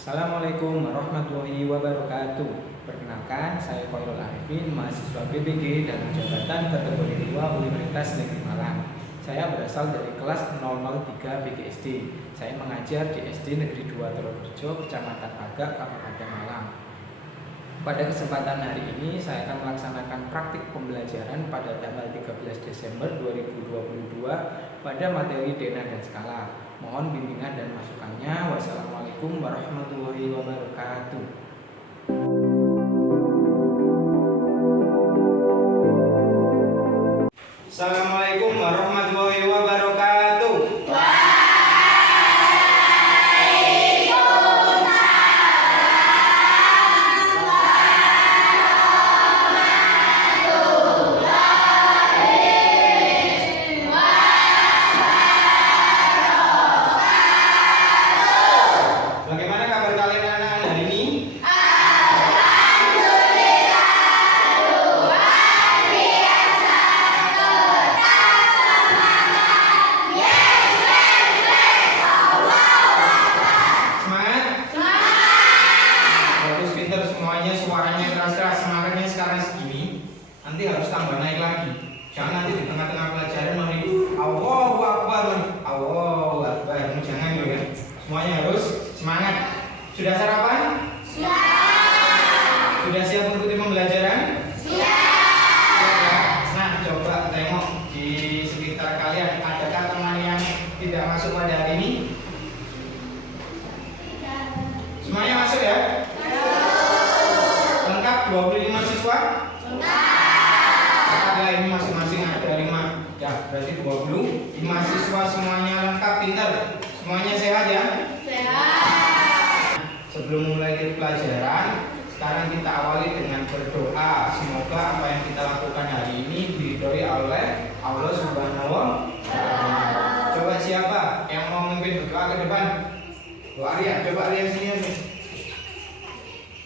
Assalamualaikum warahmatullahi wabarakatuh. Perkenalkan, saya Khairul Arifin, mahasiswa BPG dan jabatan kategori 2 Universitas Negeri Malang. Saya berasal dari kelas 003 BGSD. Saya mengajar di SD Negeri 2 Tolorejo, Kecamatan Pagak, Kabupaten Malang. Pada kesempatan hari ini, saya akan melaksanakan praktik pembelajaran pada tanggal 13 Desember 2022 pada materi Dena dan Skala. Mohon bimbingan dan masukannya. Wassalamualaikum warahmatullahi wabarakatuh. Assalamualaikum warahmatullahi wabarakatuh. Bagaimana kabar kalian anak-anak hari ini? Bagus, pinter semuanya, suaranya keras-keras, semangatnya sekarang segini. Nanti harus tambah naik lagi. Jangan nanti di tengah-tengah pelajaran mari Allahu Akbar, Allahu Akbar. Jangan ya. Semuanya harus semangat. Sudah sarapan? Sudah siap mengikuti pembelajaran? Nah, coba tengok di sekitar kalian, adakah teman yang tidak masuk pada hari ini? Semuanya masuk ya? Lengkap 25 siswa? Ada ini masing-masing ada 5. Ya, berarti 25 siswa semuanya lengkap, pintar. Semuanya sehat ya? Sebelum mulai pelajaran, sekarang kita awali dengan berdoa. Semoga apa yang kita lakukan hari ini diridhoi oleh Allah Subhanahu wa Ta'ala. Coba siapa yang mau memimpin berdoa ke depan? Bu Arya, coba Arya sini nih.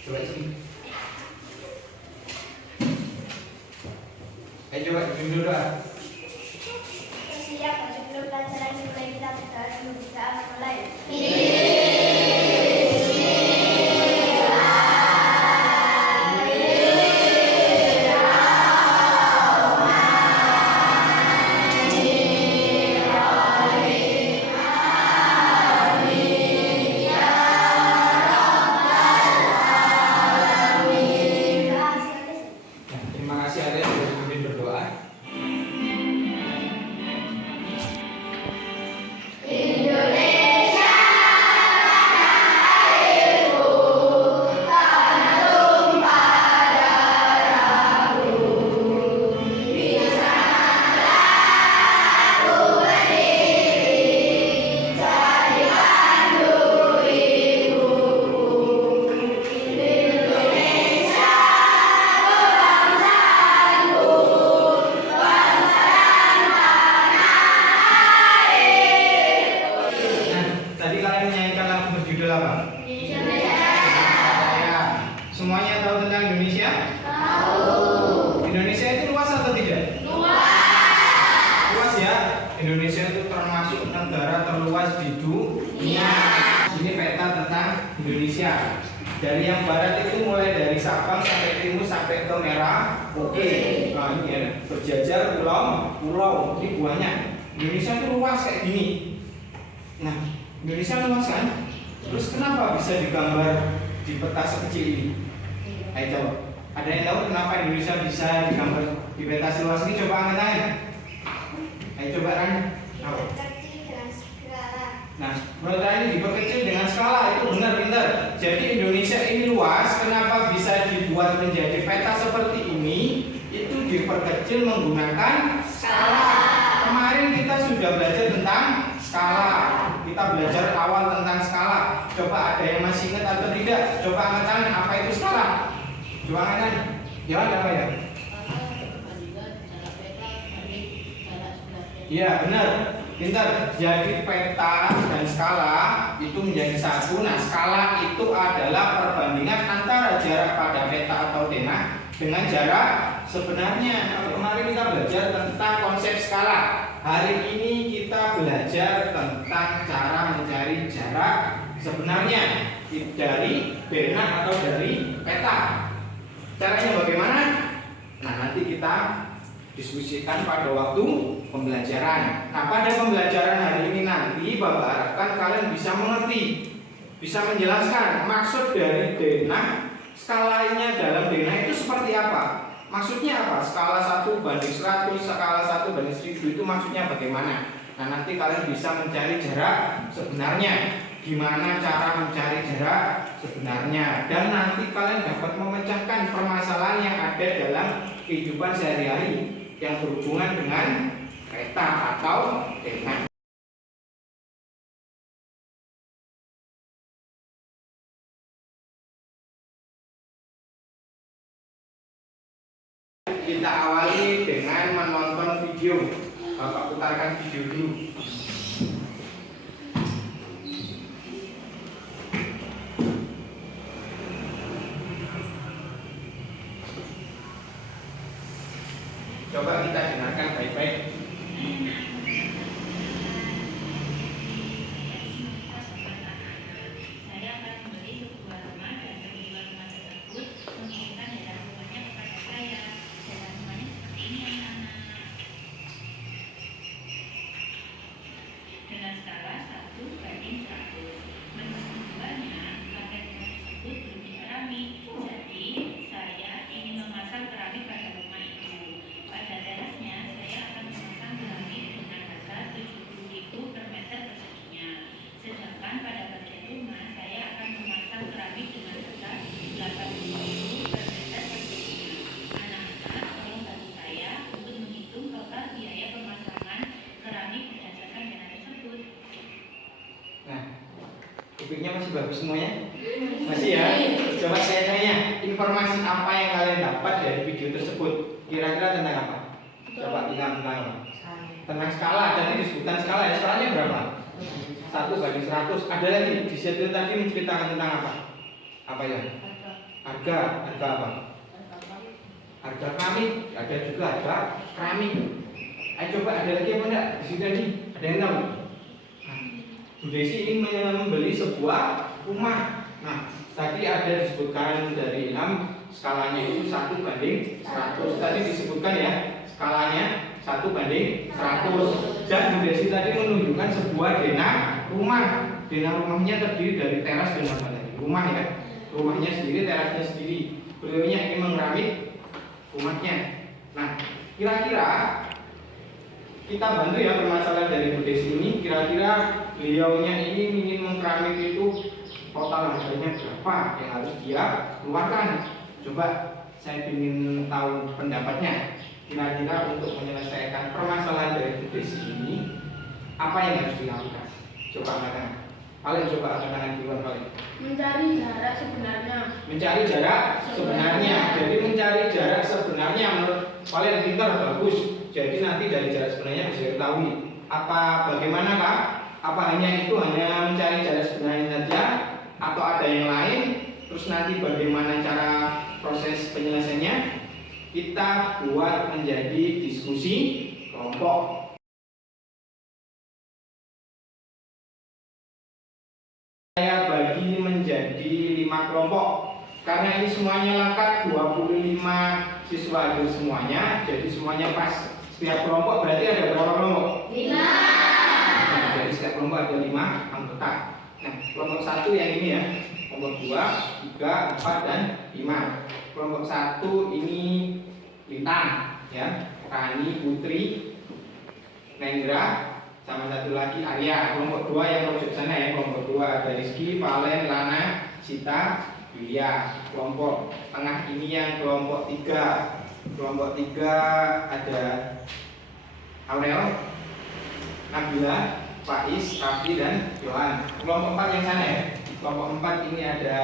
Coba sini. Coba bimbing doa. Siap, sebelum pelajaran dimulai kita berdoa dulu. Kita mulai. Terima kasih Arya sudah memimpin berdoa. Tadi kalian menyanyikan lagu berjudul apa? Ya. Semuanya tahu tentang Indonesia? Indonesia itu luas atau tidak? Luas ya. Indonesia itu termasuk negara terluas di dunia. Ini peta tentang Indonesia. Dari yang barat itu mulai dari Sabang sampai timur sampai ke merah. Oke. Nah ini ya, berjajar pulau. Ini banyak. Indonesia itu luas kayak gini. Nah, Indonesia luas kan? Terus kenapa bisa digambar di peta sekecil ini? Ayo coba. Ada yang tahu kenapa Indonesia bisa digambar di peta seluas ini? Coba angkat tangan. Ayo coba kan. Nah, menurut ini diperkecil dengan skala, itu benar pintar. Jadi Indonesia ini luas, kenapa bisa dibuat menjadi peta seperti ini? Itu diperkecil menggunakan skala. Kemarin kita sudah belajar tentang skala. Kita belajar awal tentang skala. Coba ada yang masih ingat atau tidak? Coba angkat tangan, apa itu skala? Coba angkat tangan. Jawab apa ya? Iya benar, pintar. Jadi peta dan skala itu menjadi satu. Nah, skala itu adalah perbandingan antara jarak pada peta atau denah dengan jarak sebenarnya. Kalau kemarin kita belajar tentang konsep skala, hari ini kita belajar tentang cara mencari jarak sebenarnya. dari denah atau dari peta. Caranya bagaimana? Nah, nanti kita diskusikan pada waktu pembelajaran. Nah, pada pembelajaran hari ini nanti Bapak harapkan kalian bisa mengerti, bisa menjelaskan maksud dari denah, skalanya dalam denah itu seperti apa. Maksudnya apa? Skala 1:100, skala 1:1000 itu maksudnya bagaimana? Nah, nanti kalian bisa mencari jarak sebenarnya. Gimana cara mencari jarak sebenarnya? Dan nanti kalian dapat memecahkan permasalahan yang ada dalam kehidupan sehari-hari yang berhubungan dengan peta atau denah. Kita awali dengan menonton video. Bapak putarkan video dulu. Coba kita dengarkan baik-baik. Saya akan membeli sebuah rumah dan penjual rumah tersebut mengirimkan jalan rumahnya kepada saya. Jalan rumahnya seperti ini, anak-anak. Dengan skala 1:100. Menurut penjualnya, lantai rumah tersebut belum dikeramik. Jadi, saya ingin memasang keramik pada rumah itu. Pada terasnya, saya akan memasang keramik dengan harga 70.000 per meter perseginya. Sedangkan pada bagian rumah, saya akan memasang keramik dengan harga 80.000 per meter perseginya. Anak-anak, tolong bantu saya untuk menghitung total biaya pemasangan keramik berdasarkan dana tersebut. Nah, topiknya masih bagus semuanya? Masih ya? Coba saya tanya, informasi apa yang kalian dapat dari video tersebut? Kira-kira tentang apa? Coba bilang tentang apa? Tentang skala, tadi disebutkan skala ya, skalanya berapa? 1:100. Ada lagi, di situ tadi menceritakan tentang apa? Apa ya? Harga apa? Harga keramik, ada juga harga keramik. Ayo coba ada lagi apa enggak? Di situ tadi, ada yang tahu? Bu Desi ingin membeli sebuah rumah. Nah, tadi ada disebutkan dari Ilham skalanya itu 1:100. Tadi disebutkan ya, skalanya 1:100. Dan Bu Desi tadi menunjukkan sebuah denah rumah. Denah rumahnya terdiri dari teras dan apa tadi? Rumah ya. Rumahnya sendiri, terasnya sendiri. Beliaunya ingin mengeramik rumahnya. Nah, kira-kira kita bantu ya permasalahan dari Bu Desi ini. Kira-kira beliaunya ini ingin mengkeramik itu total harganya berapa yang harus dia keluarkan. Coba saya ingin tahu pendapatnya. Kira-kira untuk menyelesaikan permasalahan dari Bu Desi ini apa yang harus dilakukan? Coba katakan. Kalian coba katakan duluan kalian. Mencari jarak sebenarnya. Mencari jarak sebenarnya. Jadi mencari jarak sebenarnya menurut kalian pintar bagus. Jadi nanti dari jarak sebenarnya bisa diketahui. Apa bagaimana Kak? Apa hanya mencari jarak sebenarnya saja atau ada yang lain? Terus nanti bagaimana cara proses penyelesaiannya? Kita buat menjadi diskusi kelompok. Saya bagi menjadi 5 kelompok. Karena ini semuanya lengkap 25 siswa hadir semuanya, jadi semuanya pas. Setiap kelompok berarti ada berapa kelompok? 5. Nah, jadi setiap kelompok ada 5 anggota. Nah, kelompok 1 yang ini ya. Kelompok 2, 3, 4 dan 5. Kelompok 1 ini Lintang ya, Rani, Putri, Nendra, sama satu lagi Arya. Kelompok 2 yang pojok sana ya. Kelompok 2 ada Rizky, Valen, Lana, Sita, Yulia. Kelompok tengah ini yang kelompok 3. Kelompok 3 ada Aurel, Nabila, Faiz, Raffi dan Yohan. Kelompok 4 yang sana ya. Kelompok 4 ini ada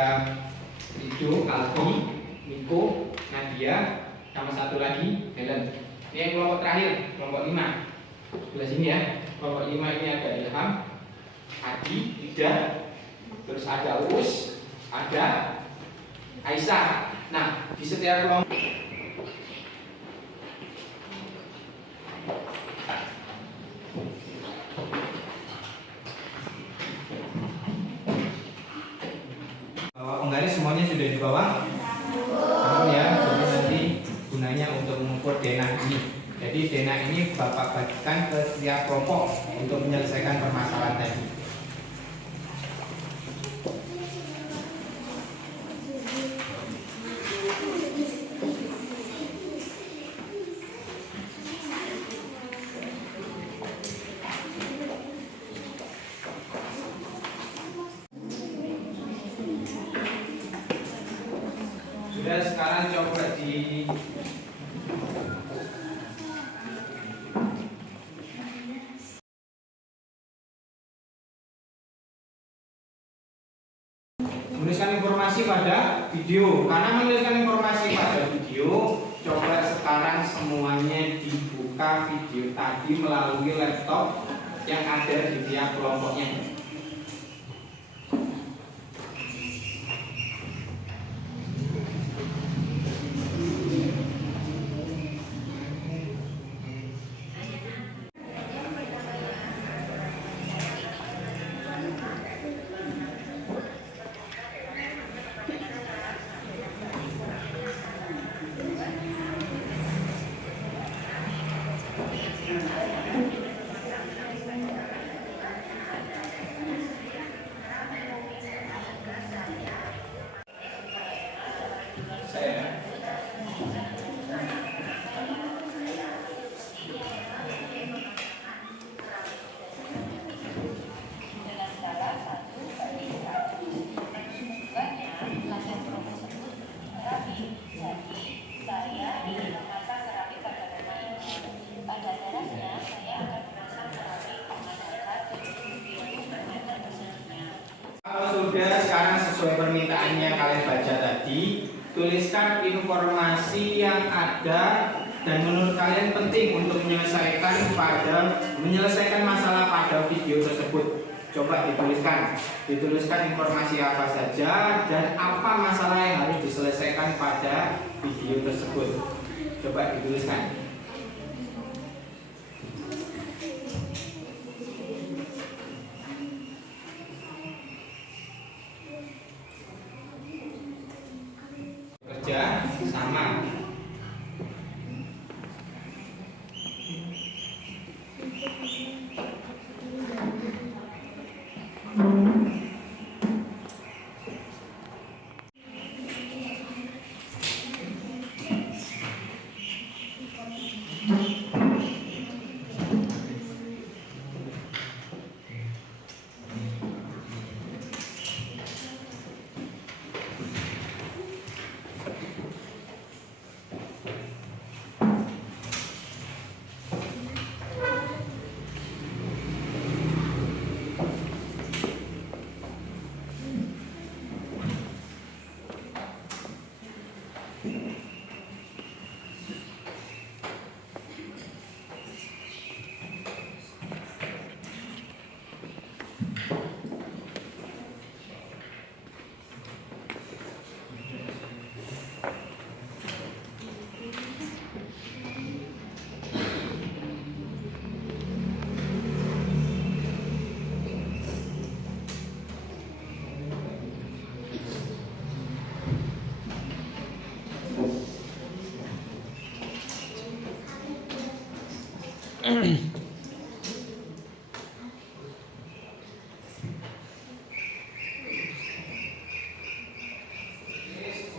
Rido, Alfi, Niko, Nadia, sama satu lagi Helen. Ini yang kelompok terakhir, kelompok 5. Sebelah sini ya. Kelompok 5 ini ada Ilham, Adi, Ida, terus ada Uus, ada Aisyah. Nah, di setiap kelompok di bawah? Paham ya? Jadi nanti gunanya untuk mengukur denah ini. Jadi denah ini Bapak bagikan ke setiap kelompok untuk menyelesaikan permasalahan tadi. Sudah, sekarang coba di menuliskan informasi pada video. Karena menuliskan informasi pada video, coba sekarang semuanya dibuka video tadi melalui laptop yang ada di tiap kelompoknya. Sudah, sekarang sesuai permintaannya kalian baca tadi, tuliskan informasi yang ada dan menurut kalian penting untuk menyelesaikan masalah pada video tersebut. Coba dituliskan informasi apa saja dan apa masalah yang harus diselesaikan pada video tersebut. Coba dituliskan. Sama.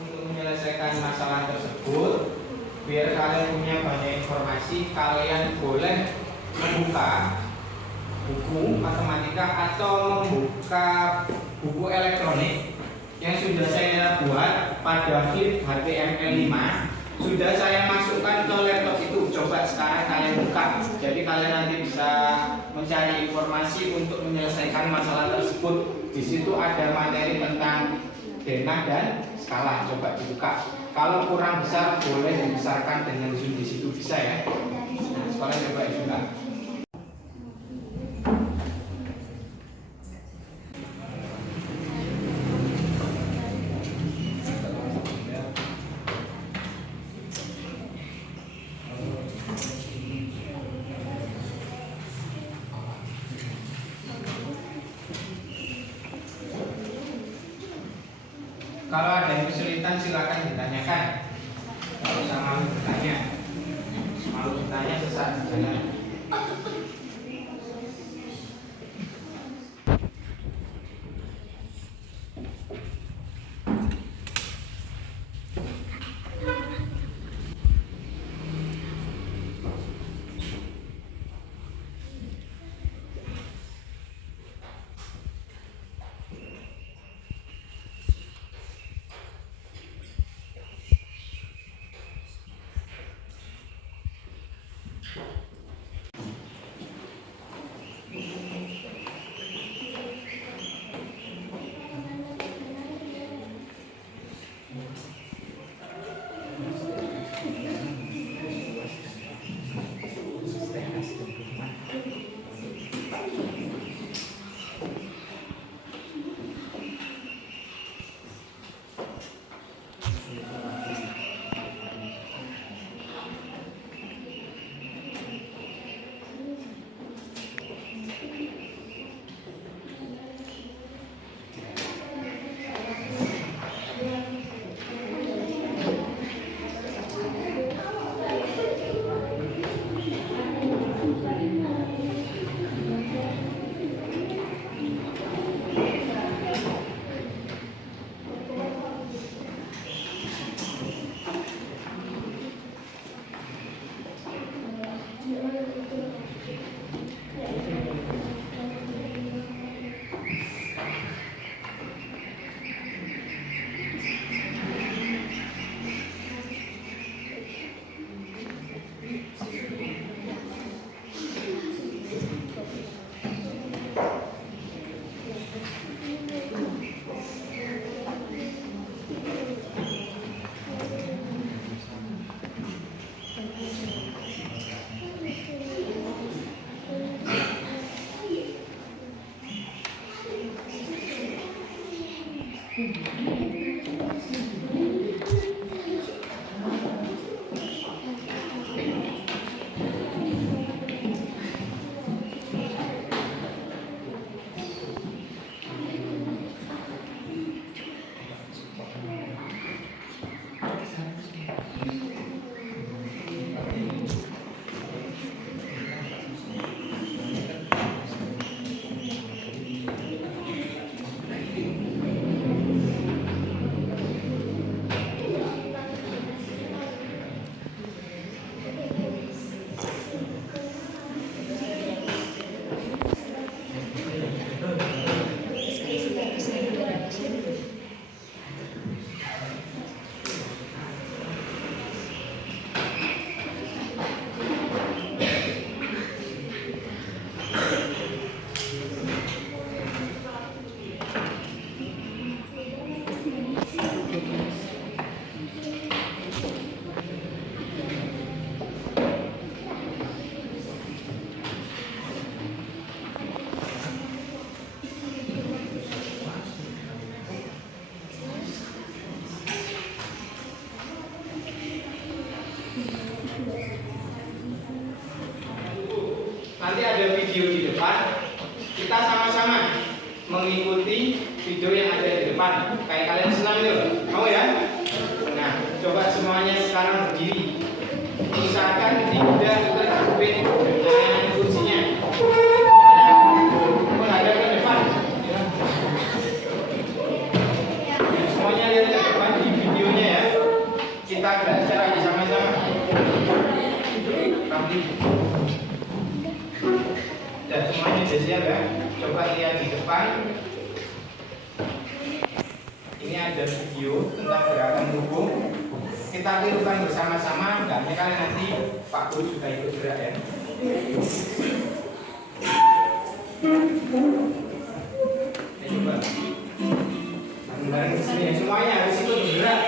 Untuk menyelesaikan masalah tersebut, biar kalian punya banyak informasi, kalian boleh membuka buku matematika atau membuka buku elektronik yang sudah saya buat pada flip HTML5. Sudah saya masukkan ke laptop itu. Coba sekarang kalian buka. Jadi kalian nanti bisa mencari informasi untuk menyelesaikan masalah tersebut. Di situ ada materi tentang denah dan skala. Coba dibuka. Kalau kurang besar boleh dibesarkan dengan zoom di situ bisa ya. Nah, sekarang coba dibuka. Kalau ada yang kesulitan silakan ditanyakan. Kalau usah malu bertanya. Malu bertanya sesat jangan. Nanti ada video di depan, kita sama-sama mengikuti video yang ada di depan. Kayak kalian senang itu, mau ya? Nah, coba semuanya sekarang berdiri. Usahakan tidak terjepit dengan kursinya. Menghadap ke depan. Semuanya lihat ke depan di videonya ya. Kita gerak secara sama-sama. Dan semuanya sudah siap ya. Coba lihat di depan. Ini ada video tentang gerakan tubuh. Kita tirukan bersama-sama. Enggaknya kalian nanti Pak Guru juga ikut gerak ya. Coba. Bareng-bareng di sini ya. Semuanya harus ikut bergerak.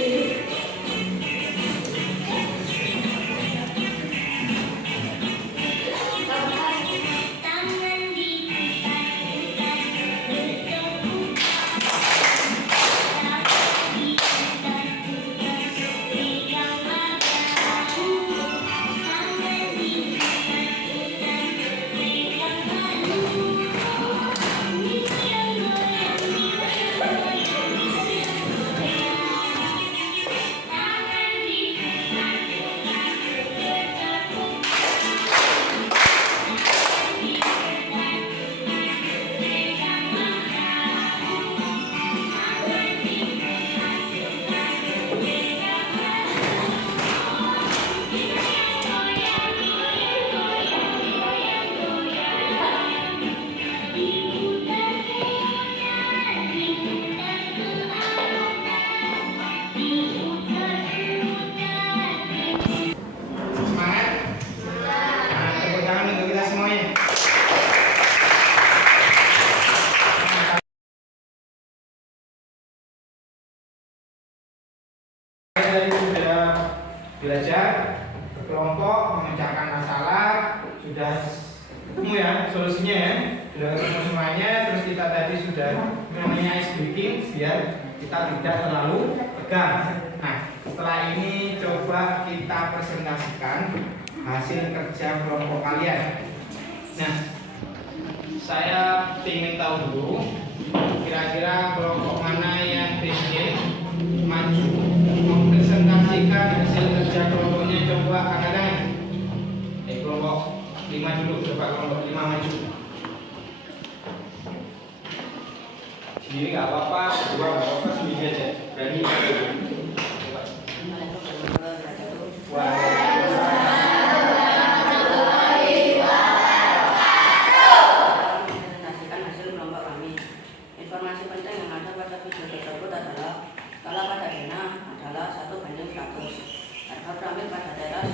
Thank you. kelompok, memecahkan masalah, sudah ketemu ya solusinya ya, sudah ketemu semuanya. Terus kita tadi sudah namanya ice breaking biar kita tidak terlalu tegang. Nah, setelah ini coba kita presentasikan hasil kerja kelompok kalian. Nah, saya ingin tahu dulu kira-kira kelompok mana yang ingin maju mempresentasikan hasil kerja kelompoknya. Coba angkat tangan. Kelompok 5 dulu, coba kelompok 5 maju. Sendiri nggak apa-apa, dua nggak apa-apa, sendiri aja. Berani. Presentasikan hasil kelompok kami. Informasi penting yang ada pada video tersebut adalah skala pada denah adalah 1:100. Harga piramid pada teras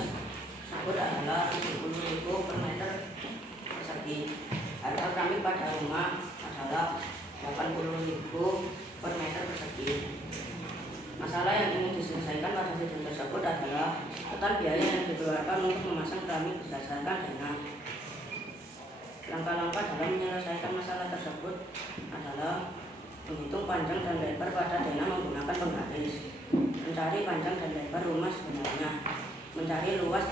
tersebut adalah 70.000 per meter persegi. Harga piramid pada rumah adalah 80.000 per meter persegi. Masalah yang ingin diselesaikan pada video tersebut adalah total biaya yang dikeluarkan untuk memasang piramid berdasarkan denah. Langkah-langkah dalam menyelesaikan masalah tersebut adalah menghitung panjang dan lebar pada denah menggunakan penggaris, mencari panjang dan lebar rumah sebenarnya, mencari luas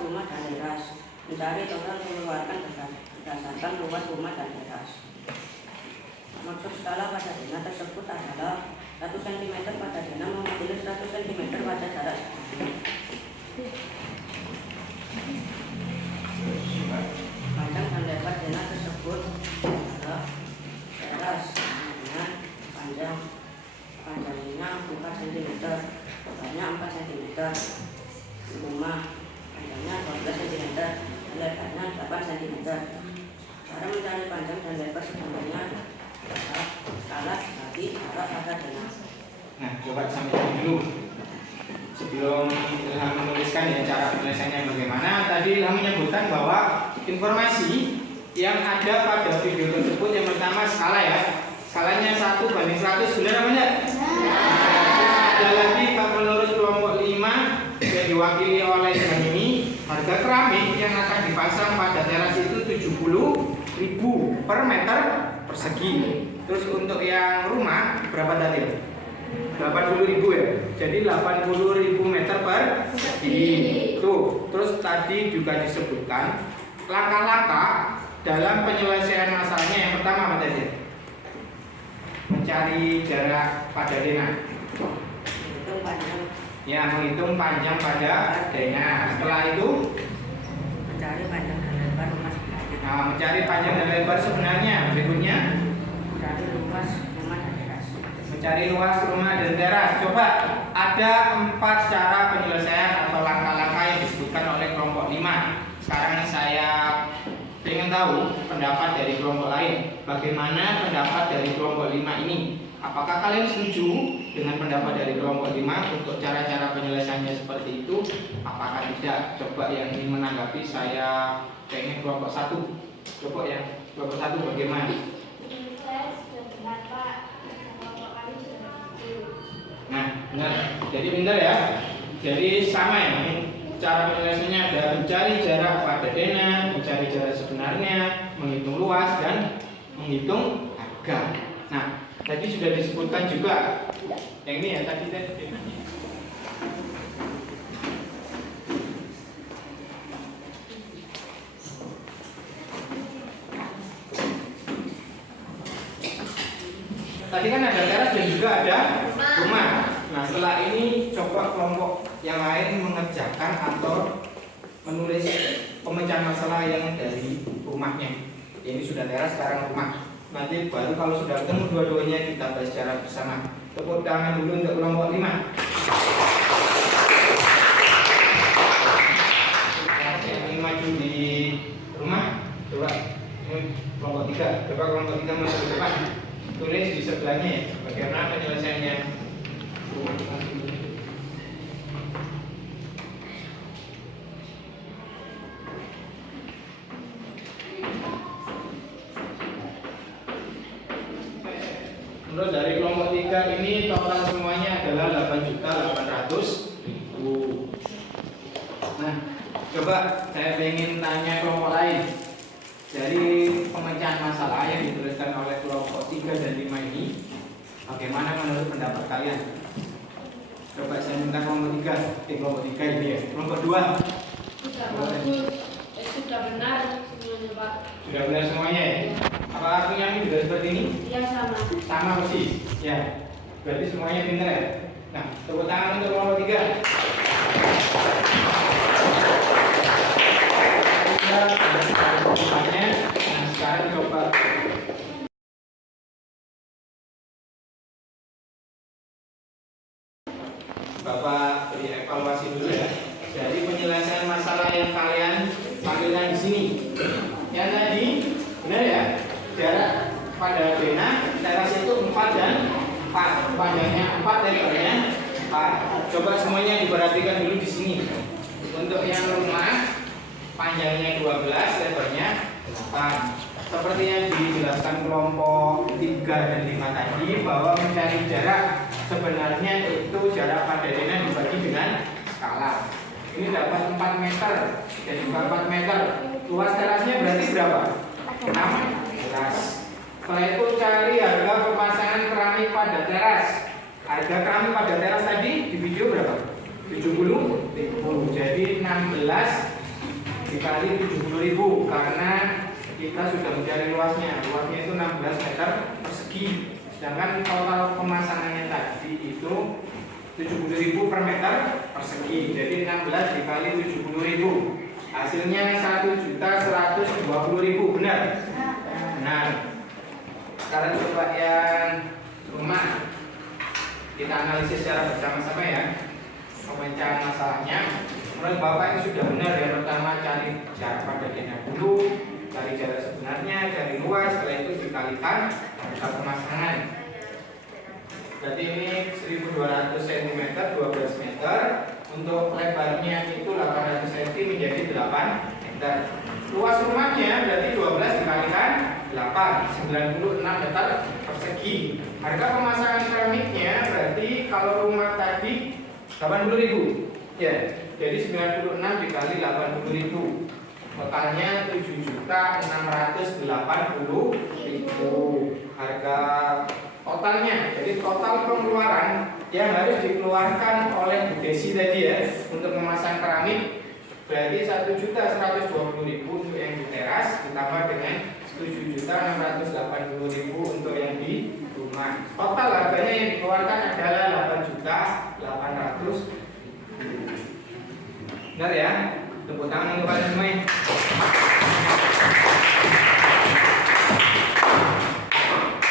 rumah dan teras, mencari total mengeluarkan berdasarkan luas rumah dan teras. Maksud skala pada denah tersebut adalah 1 cm pada denah mewakili 100 cm pada jarak. Panjang dan lebar denah tersebut adalah teras dengan panjangnya 4 cm, lebarnya 4 cm. Rumah panjangnya 12 cm, lebarnya 8 cm. Cara mencari panjang dan lebar sebenarnya adalah skala dibagi jarak pada denah. Nah, coba sampai dulu. Sebelum Ilham menuliskan ya cara penyelesaiannya bagaimana, tadi Ilham menyebutkan bahwa informasi yang ada pada video tersebut yang pertama skala ya. Skalanya 1:100, benar apa enggak? Ada lagi menurut kelompok 5 yang diwakili oleh yang ini, harga keramik yang akan dipasang pada teras itu 70.000 per meter persegi. Terus untuk yang rumah berapa tadi? 80.000 ya. Jadi 80.000 meter persegi. Tuh. Terus tadi juga disebutkan langkah-langkah dalam penyelesaian masalahnya. Yang pertama apa tadi? Mencari jarak pada denah. Menghitung panjang. Ya, menghitung panjang pada denah. Setelah itu Mencari panjang dan lebar rumah sebenarnya. nah, mencari panjang dan lebar sebenarnya. Berikutnya Mencari luas rumah dan teras. mencari luas rumah dan teras. Coba ada 4 cara penyelesaian atau langkah-langkah yang disebutkan oleh kelompok 5. Sekarang saya ingin tahu pendapat dari kelompok lain. Bagaimana pendapat dari kelompok 5 ini? Apakah kalian setuju dengan pendapat dari kelompok 5 untuk cara-cara penyelesaiannya seperti itu? Apakah tidak? Coba yang ingin menanggapi, saya pengen kelompok 1. Coba yang kelompok 1 bagaimana? Saya sudah benar Pak, kelompok kami sudah begitu. Nah, benar. Jadi benar ya. Jadi sama ya. Cara penyelesaiannya ada mencari jarak pada denah, mencari jarak sebenarnya, menghitung luas dan menghitung harga. Nah, tadi sudah disebutkan juga yang ini ya tadi. Tadi kan ada teras dan juga ada rumah. Nah, setelah ini coba kelompok yang lain mengerjakan atau menulis pemecahan masalah yang dari rumahnya. Ini sudah teras, sekarang rumah. Nanti baru kalau sudah ketemu dua-duanya kita bahas secara bersama. Tepuk tangan dulu untuk kelompok 5. Yang maju di rumah, coba ini kelompok 3. Coba kelompok 3 masuk ke depan. Tulis di sebelahnya ya, bagaimana penyelesaiannya. Menurut dari kelompok 3 ini total semuanya adalah 8.800.000. Nah, coba saya ingin tanya kelompok lain. Dari pemecahan masalah yang dituliskan oleh kelompok 3 dan 5 ini, bagaimana menurut pendapat kalian? Coba saya minta kelompok 3 ini ya. Kelompok 2 Sudah bagus. Sudah benar semuanya, Pak. sudah benar semuanya ya? Apa artinya ini juga seperti ini? Ya sama. Sama persis. Ya. Berarti semuanya pintar ya? Nah, tepuk tangan untuk kelompok 3. Nah, sekarang coba Bapak beri evaluasi dulu ya. Jadi penyelesaian masalah yang kalian tampilkan di sini. Yang tadi benar ya? Jarak pada bena teras itu 4 dan 4. Panjangnya 4 lebarnya 4. Coba semuanya diperhatikan dulu di sini. Untuk yang rumah panjangnya 12, lebarnya 8. Seperti yang dijelaskan kelompok 3 dan 5 tadi, bahwa mencari jarak sebenarnya itu jarak pada denah dibagi dengan skala. Ini dapat 4 meter. Jadi 4 meter. Luas terasnya berarti berapa? 16. Setelah itu cari harga pemasangan keramik pada teras. Harga keramik pada teras tadi di video berapa? 70.000. Jadi 16 dikali 70.000 karena kita sudah mencari luasnya. Luasnya itu 16 meter persegi. Sedangkan total pemasangannya tadi itu 70.000 per meter persegi. Jadi 16 dikali 70.000. Hasilnya 1.120.000. Benar? Benar. Sekarang coba yang rumah. Kita analisis secara bersama-sama ya. Pemecahan masalahnya. Menurut Bapak ini sudah benar ya. Pertama cari jarak pada denah dulu, cari jarak sebenarnya, cari luas, setelah itu dikalikan harga pemasangan. Berarti ini 1200 cm 12 meter. Untuk lebarnya itu 800 cm menjadi 8 meter. Luas rumahnya berarti 12 dikalikan 8, 96 meter persegi. Harga pemasangan keramiknya berarti kalau rumah tadi 80.000. Ya, jadi 96 dikali 80.000. Totalnya 7.680.000 harga totalnya. Jadi total pengeluaran yang harus dikeluarkan oleh Bu Desi tadi ya untuk memasang keramik berarti 1.120.000 untuk yang di teras ditambah dengan 7.680.000 untuk yang di rumah. Total harganya yang dikeluarkan adalah 8.800.000. Benar ya? Tepuk tangan untuk kalian semua.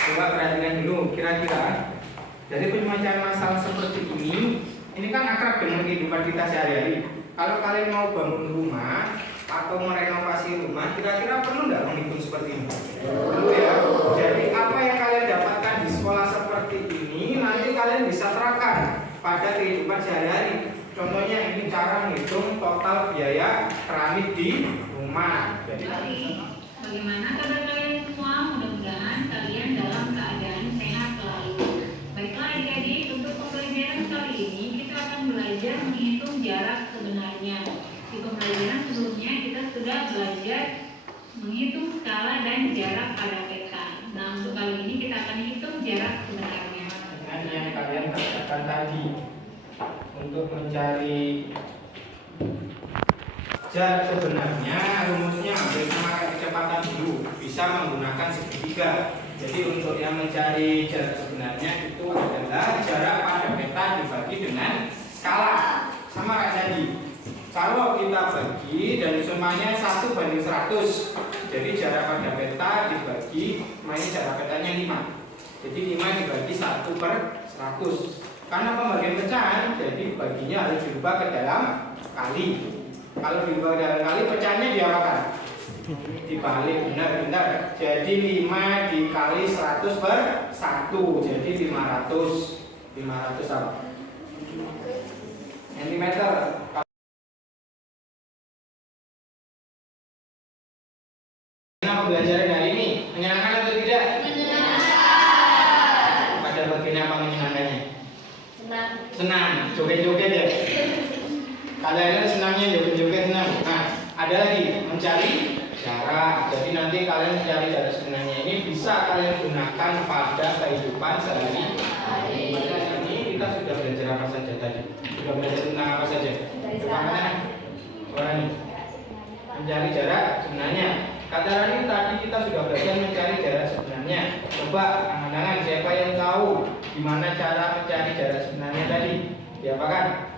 Coba perhatikan dulu, kira-kira dari pemecahan masalah seperti ini kan akrab dengan kehidupan kita sehari-hari. Kalau kalian mau bangun rumah atau merenovasi rumah, kira-kira perlu nggak menghitung seperti ini? Perlu ya. Jadi apa yang kalian dapatkan di sekolah seperti ini nanti kalian bisa terapkan pada kehidupan sehari-hari. Contohnya ini cara menghitung total biaya keramik di rumah. Jadi bagaimana kabar kalian semua? Mudah-mudahan kalian dalam keadaan sehat selalu. Baiklah adik-adik, untuk pembelajaran kali ini kita akan belajar menghitung jarak sebenarnya. Di pembelajaran sebelumnya kita sudah belajar menghitung skala dan jarak pada peta. Nah, untuk kali ini kita akan hitung jarak sebenarnya. dengan yang kalian kerjakan tadi untuk mencari jarak sebenarnya, rumusnya ambil sama kecepatan dulu, bisa menggunakan segitiga. Jadi untuk yang mencari jarak sebenarnya itu adalah jarak pada peta dibagi dengan skala, sama kayak tadi. Kalau kita bagi dan semuanya 1:100, jadi jarak pada peta dibagi, ini jarak petanya 5. Jadi 5 dibagi 1/100. Karena pembagian pecahan, jadi baginya harus diubah ke dalam kali. Kalau diubah ke dalam kali, pecahannya diapakan? Dibalik, benar. Jadi 5 dikali 100/1, jadi 500. 500 apa? Cm. Pembelajaran hari ini menyenangkan atau tidak? Menyenangkan. Pada bagian apa menyenangkannya? Senang. Senang, joget-joget ya. Kalian senangnya joget-joget. mencari jarak. Jadi nanti kalian mencari jarak sebenarnya ini bisa kalian gunakan pada kehidupan sehari-hari. Ini kita sudah belajar apa saja tadi? Sudah belajar tentang apa saja? Orang mencari jarak sebenarnya. Kata Rani tadi kita sudah belajar mencari jarak sebenarnya. Coba angan-angan siapa yang tahu gimana cara mencari jarak sebenarnya tadi? Diapakan?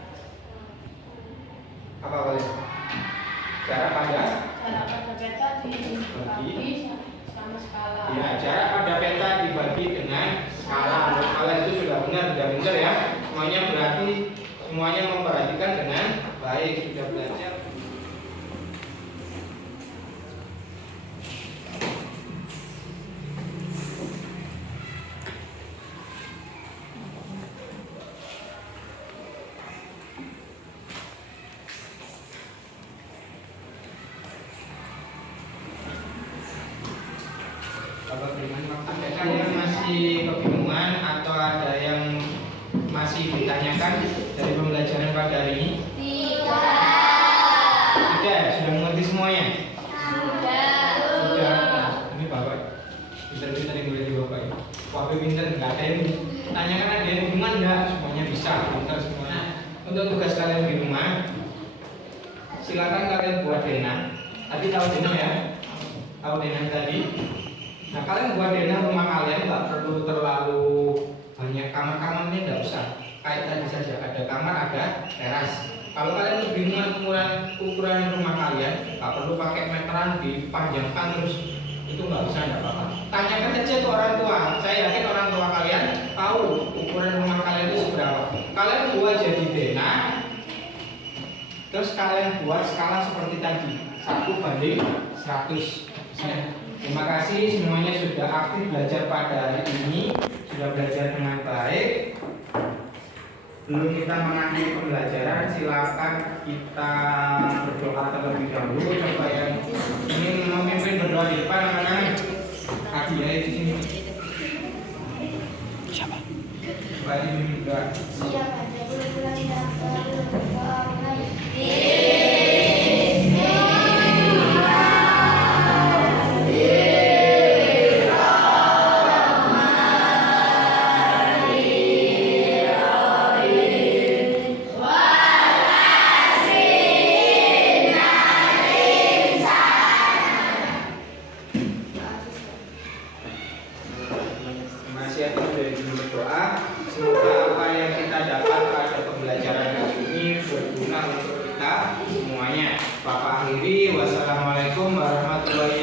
Apa kalian? Cara pada peta dibagi sama skala. ya, jarak pada peta dibagi dengan skala. Menurut kalian itu sudah benar ya. Semuanya berarti semuanya memperhatikan dengan baik, sudah belajar. Ada yang masih kebingungan atau ada yang masih ditanyakan dari pembelajaran pada hari ini? Sudah mengerti semuanya? Sudah. Ini Bapak pintar-pintar yang boleh Bapak ya. Bapak pintar, nggak ada yang tanyakan, ada yang bingungan nggak? Semuanya bisa, pintar semuanya. Untuk tugas kalian di rumah, silakan kalian buat denah. Tadi tahu denah ya? Tahu denah tadi? Nah, kalian buat denah rumah kalian nggak perlu terlalu banyak kamar-kamarnya, nggak usah. Kayak tadi saja, ada kamar, ada teras. Kalau kalian kebingungan ukuran rumah kalian, nggak perlu pakai meteran dipanjangkan terus, itu nggak usah, nggak apa-apa. Tanyakan aja ke orang tua. Saya yakin orang tua kalian tahu ukuran rumah kalian itu seberapa. Kalian buat jadi denah, terus kalian buat skala seperti tadi, 1:100. Terima kasih semuanya sudah aktif belajar pada hari ini, sudah belajar dengan baik. Sebelum kita mengakhiri pembelajaran, silakan kita berdoa terlebih dahulu. Coba yang ingin memimpin berdoa di depan, anak-anak. Adi ya di sini. Siapa? Coba dibimbing berdoa. Siapa yang bulan yang berdoa? Masih ada dari berdoa. Semoga apa yang kita dapat pada pembelajaran kali ini berguna untuk kita semuanya. Bapak akhiri, wassalamualaikum warahmatullahi